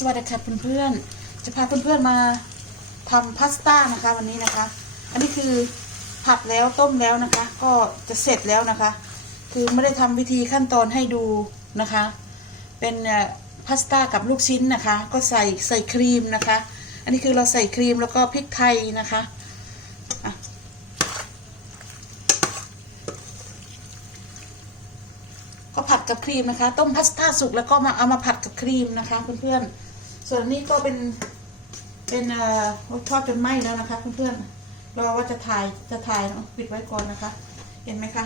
สวัสดีค่ะเพื่อนๆ จะพาเพื่อนๆมาทำพาสต้านะคะวันนี้นะคะ อันนี้คือผัดแล้วต้มแล้วนะคะ ก็จะเสร็จแล้วนะคะ คือไม่ได้ทำวิธีขั้นตอนให้ดูนะคะ เป็นพาสต้ากับลูกชิ้นนะคะ ก็ใส่ใส่ครีมนะคะ อันนี้คือเราใส่ครีมแล้วก็พริกไทยนะคะก็ผัดกับครีมนะคะ ต้มพาสต้าสุกแล้วก็มาเอามาผัดกับครีมนะคะเพื่อนๆ ส่วนนี้ก็เป็นเป็นเอ่อทอดจนไหม้แล้วนะคะเพื่อนๆรอว่าจะถ่ายจะถ่ายเอาปิดไว้ก่อนนะคะ เห็นไหมคะ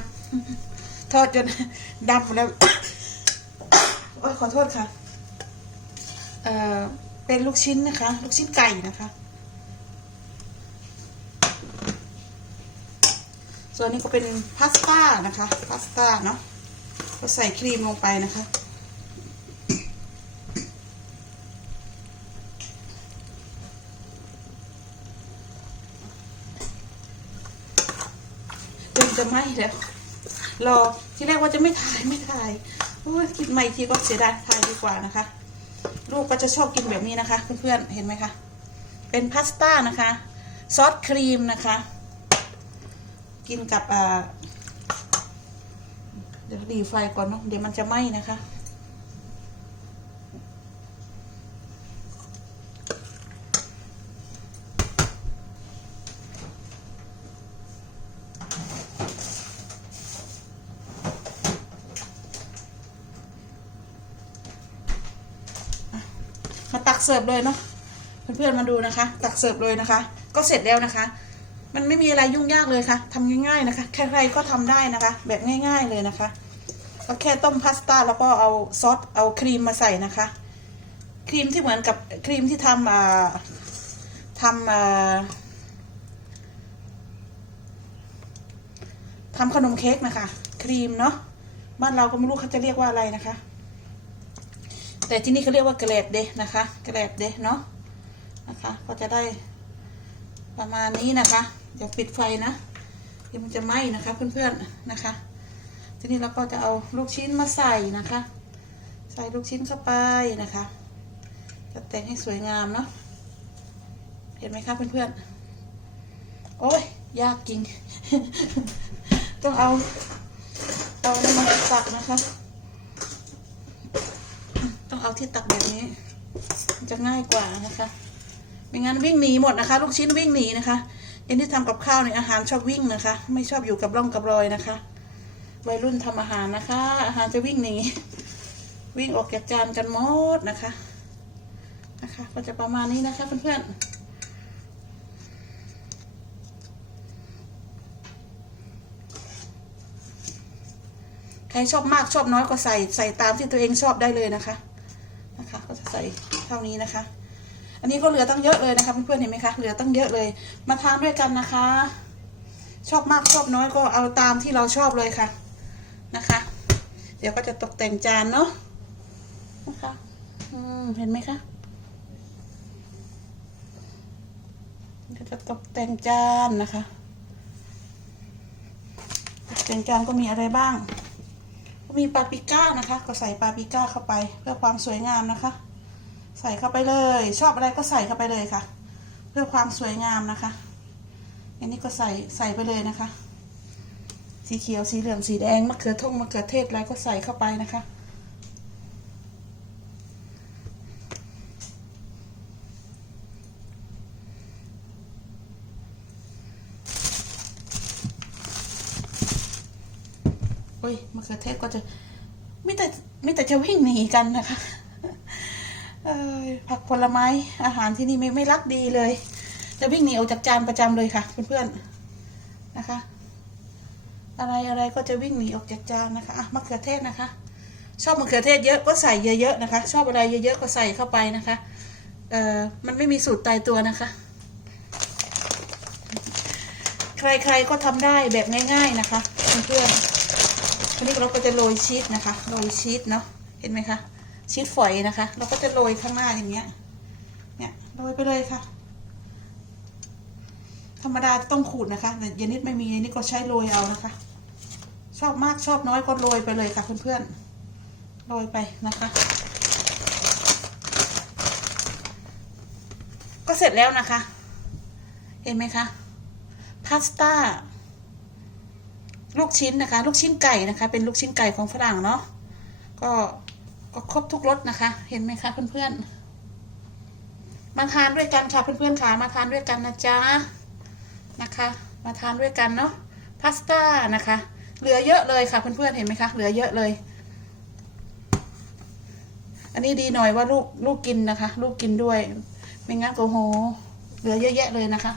ทอดจนดำหมดแล้วโอ้ยขอโทษค่ะ เอ่อ เป็นลูกชิ้นนะคะ ลูกชิ้นไก่นะคะ ส่วนนี้ก็เป็นพาสต้านะคะ พาสต้าเนาะก็ใส่ครีมลงไปนะคะ จะไหม้แล้วรอที่แรกว่าจะไม่ถ่ายไม่ถ่ายโอ้ยคิดใหม่ทีก็เสียดายถ่ายดีกว่านะคะ ลูกก็จะชอบกินแบบนี้นะคะ เพื่อนๆเห็นไหมคะเป็นพาสต้านะคะซอสครีมนะคะ กินกับอ่าเดี๋ยวดีไฟก่อนเนาะเดี๋ยวมันจะไหม้นะคะ เสิร์ฟเลยเนาะเพื่อนๆมาดูนะคะ ตักเสิร์ฟเลยนะคะ ก็เสร็จแล้วนะคะ มันไม่มีอะไรยุ่งยากเลยค่ะทำง่ายๆนะคะใครๆก็ทำได้นะคะ แบบง่าย ๆเลยนะคะก็แค่ต้มพาสต้าแล้วก็เอาซอสเอาครีมมาใส่นะคะ ครีมที่เหมือนกับครีมที่ทำอ่าทำอ่าทำขนมเค้กนะคะ ครีมเนาะบ้านเราก็ไม่รู้เขาจะเรียกว่าอะไรนะคะ แต่ที่นี่เขาเรียกว่าเกรดเดะนะคะเกรดเดะเนาะนะคะ ก็จะได้ประมาณนี้นะคะเดี๋ยวปิดไฟนะเดี๋ยวมันจะไหม้นะคะเพื่อนๆนะคะ ทีนี้เราก็จะเอาลูกชิ้นมาใส่นะคะ ใส่ลูกชิ้นเข้าไปนะคะจะแต่งให้สวยงามเนาะเห็นไหมคะเพื่อนๆโอ้ยยากจริง ต้องเอาเอาน้ำมันตักนะคะ เอาที่ตักแบบนี้ จะง่ายกว่านะคะไม่งั้นวิ่งหนีหมดนะคะ ลูกชิ้นวิ่งหนีนะคะยันที่ทำกับข้าวในยอาหารชอบวิ่งนะคะ ไม่ชอบอยู่กับร่องกับรอยนะคะวัยรุ่นทำอาหารนะคะ อาหารจะวิ่งหนีวิ่งออกจากจานกันหมดนะคะนะคะ ก็จะประมาณนี้นะคะเพื่อนๆใครชอบมากชอบน้อยก็ใส่ใส่ตามที่ตัวเองชอบได้เลยนะคะ ท่านี้นะคะ อันนี้ก็เหลือตั้งเยอะเลยนะคะเพื่อนๆเห็นไหมคะเหลือตั้งเยอะเลย มาทานด้วยกันนะคะ ชอบมากชอบน้อยก็เอาตามที่เราชอบเลยค่ะนะคะ เดี๋ยวก็จะตกแต่งจานเนาะนะคะอืมเห็นไหมคะเดี๋ยวจะตกแต่งจานนะคะตกแต่งจานก็มีอะไรบ้าง ก็มีปาปริก้านะคะ ก็ใส่ปาปริก้าเข้าไปเพื่อความสวยงามนะคะ ใส่เข้าไปเลย ชอบอะไรก็ใส่เข้าไปเลยค่ะ เพื่อความสวยงามนะคะ อันนี้ก็ใส่ใส่ไปเลยนะคะ สีเขียวสีเหลืองสีแดงมะเขือทงมะเขือเทศอะไรก็ใส่เข้าไปนะคะโอ้ยมะเขือเทศก็จะไม่แต่ไม่แต่จะวิ่งหนีกันนะคะ ผักผลไม้อาหารที่นี่ไม่ไม่รักดีเลยจะวิ่งหนีออกจากจานประจำเลยค่ะ เพื่อนๆนะคะ อะไรอะไรก็จะวิ่งหนีออกจากจานนะคะอะมะเขือเทศนะคะ ชอบมะเขือเทศเยอะก็ใส่เยอะๆนะคะ ชอบอะไรเยอะๆก็ใส่เข้าไปนะคะเอ่อมันไม่มีสูตรตายตัวนะคะ ใครๆก็ทำได้แบบง่าย ๆนะคะ เพื่อนๆทีนี้เราก็จะโรยชีสนะคะโรยชีสเนาะเห็นไหมคะ ชีสฝอยนะคะ เราก็จะโรยข้างหน้าอย่างเงี้ย เนี่ยโรยไปเลยค่ะ ธรรมดาต้องขูดนะคะแต่ยนนิดไม่มียนนิดก็ใช้โรยเอานะคะ ชอบมากชอบน้อยก็โรยไปเลยค่ะเพื่อนๆโรยไปนะคะ ก็เสร็จแล้วนะคะ เห็นไหมคะพาสต้าลูกชิ้นนะคะ ลูกชิ้นไก่นะคะ เป็นลูกชิ้นไก่ของฝรั่งเนาะก็ ก็ครบทุกรสนะคะ เห็นไหมคะเพื่อนๆ มาทานด้วยกันค่ะเพื่อนๆค่ะมาทานด้วยกันนะจ๊ะนะคะ มาทานด้วยกันเนาะพาสต้านะคะ เหลือเยอะเลยค่ะเพื่อนๆเห็นไหมคะ เหลือเยอะเลย อันนี้ดีหน่อยว่าลูกลูกกินนะคะ ลูกกินด้วย ไม่งั้นก็โห เหลือเยอะแยะเลยนะคะ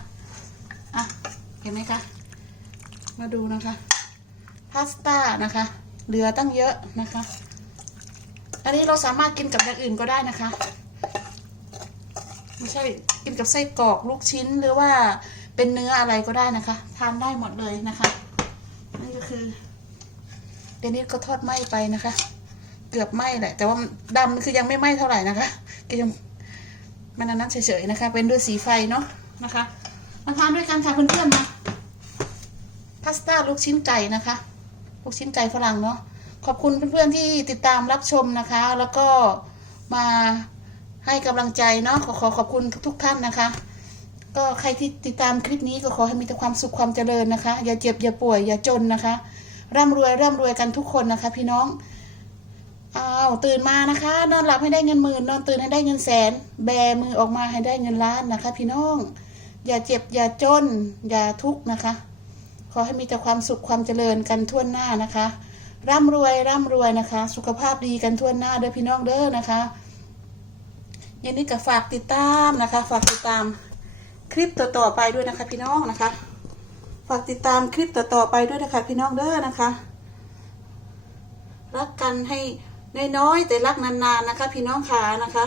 อะเห็นไหมคะ มาดูนะคะพาสต้านะคะ เหลือตั้งเยอะนะคะ อันนี้เราสามารถกินกับอย่างอื่นก็ได้นะคะ ไม่ใช่กินกับไส้กรอกลูกชิ้นหรือว่าเป็นเนื้ออะไรก็ได้นะคะ ทานได้หมดเลยนะคะนี่ก็คือเดนิสก็ทอดไหม้ไปนะคะ เกือบไหม้แหละ แต่ว่าดำคือยังไม่ไหม้เท่าไหร่นะคะก็ยังมันอันนั้นเฉยๆนะคะ เป็นด้วยสีไฟเนาะนะคะมาทานด้วยกันค่ะเพื่อนๆมาพาสต้าลูกชิ้นไก่นะคะ ลูกชิ้นไก่ฝรั่งเนาะ ขอบคุณเพื่อนๆที่ติดตามรับชมนะคะ แล้วก็มาให้กำลังใจเนาะขอขอขอบคุณทุกท่านนะคะ ก็ใครที่ติดตามคลิปนี้ก็ขอให้มีแต่ความสุขความเจริญนะคะ อย่าเจ็บอย่าป่วยอย่าจนนะคะ ร่ำรวยร่ำรวยกันทุกคนนะคะ พี่น้องอ้าวตื่นมานะคะ นอนหลับให้ได้เงินหมื่นนอนตื่นให้ได้เงินแสน แบมือออกมาให้ได้เงินล้านนะคะ พี่น้อง อย่าเจ็บอย่าจน อย่าทุกข์นะคะ ขอให้มีแต่ความสุขความเจริญกันทั่วหน้านะคะ ร่ำรวยร่ำรวยนะคะ สุขภาพดีกันทั่วหน้าเด้อพี่น้องเด้อนะคะยันนี้ก็ฝากติดตามนะคะ ฝากติดตามคลิปต่อๆไปด้วยนะคะ พี่น้องนะคะ ฝากติดตามคลิปต่อๆไปด้วยนะคะ พี่น้องเด้อนะคะ รักกันให้น้อยๆแต่รักนานๆนะคะ พี่น้องขานะคะ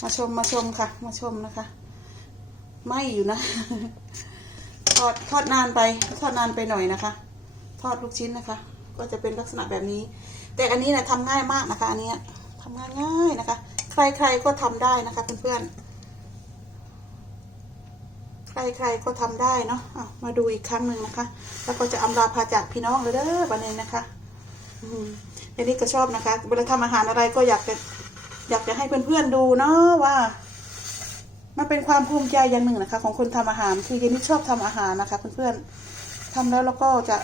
มาชมมาชมค่ะ มาชมนะคะ ไม่อยู่นะ ทอดทอดนานไปทอดนานไปหน่อยนะคะ ทอดลูกชิ้นนะคะ ก็จะเป็นลักษณะแบบนี้ แต่อันนี้นะทำง่ายมากนะคะ อันนี้ทำง่ายง่ายๆนะคะ ใครๆก็ทำได้นะคะเพื่อนๆ ใครๆก็ทำได้เนาะะมาดูอีกครั้งหนึ่งนะคะ แล้วก็จะอำลาพาจากพี่น้องเลยเด้อวันนี้นะคะอืมอันนี้ก็ชอบนะคะเวลาทำอาหารอะไรก็อยากจะอยากจะให้เพื่อนๆดูเนาะว่า มันเป็นความภูมิใจอย่างหนึ่งนะคะ ของคนทำอาหาร คือเจนนี่ชอบทำอาหารนะคะเพื่อนๆทำแล้วแล้วก็จะ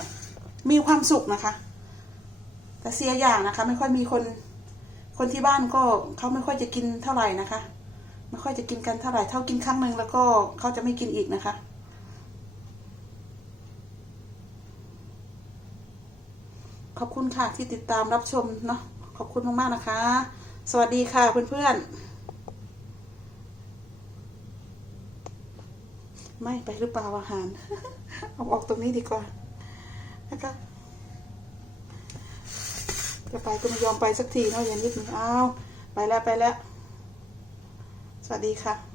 มีความสุขนะคะ แต่เสียอย่างนะคะ ไม่ค่อยมีคนคนที่บ้านก็เขาไม่ค่อยจะกินเท่าไหร่นะคะ ไม่ค่อยจะกินกันเท่าไหร่เท่ากินครั้งหนึ่งแล้วก็เขาจะไม่กินอีกนะคะขอบคุณค่ะที่ติดตามรับชมเนาะขอบคุณมากๆนะคะ สวัสดีค่ะเพื่อนๆ ไม่ไปหรือเปล่าอาหาร เอาออกตรงนี้ดีกว่านะคะจะไปก็ไม่ยอมไปสักทีเนาะอย่างนี้อ้าวไปแล้วไปแล้ว สวัสดีค่ะ